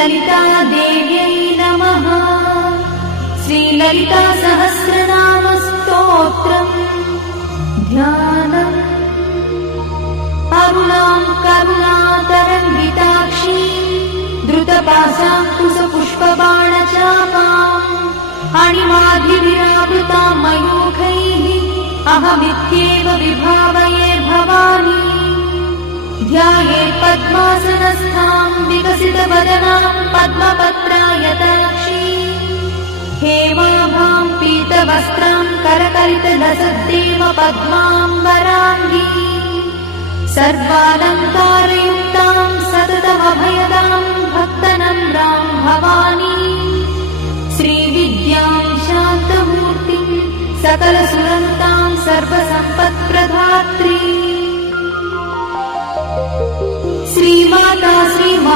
श्रीललितादेव्यै नमः। श्रीललितासहस्रनामस्तोत्रम् ध्यानम्। अरुणां करुणातरङ्गिताक्षी द्रुतपाशाङ्कुशपुष्पबाणचापाम् अणिमाधिविरावृतां मयूखैः अहमित्येव विभावये भवानी। ध्याये पद्मासनस्थां विकसितवदनां पद्मपत्रायताक्षी हेमाभां पीतवस्त्रां करकलितलसद्देव पद्माम्बराङ्गी सर्वालङ्कारयुक्तां सततमभयदां भक्तनम्रां भवानी। श्रीविद्यां शान्तमूर्तिं सकलसुरनुतां सर्वसम्पत्प्रदात्री श्रीमाता श्रीमा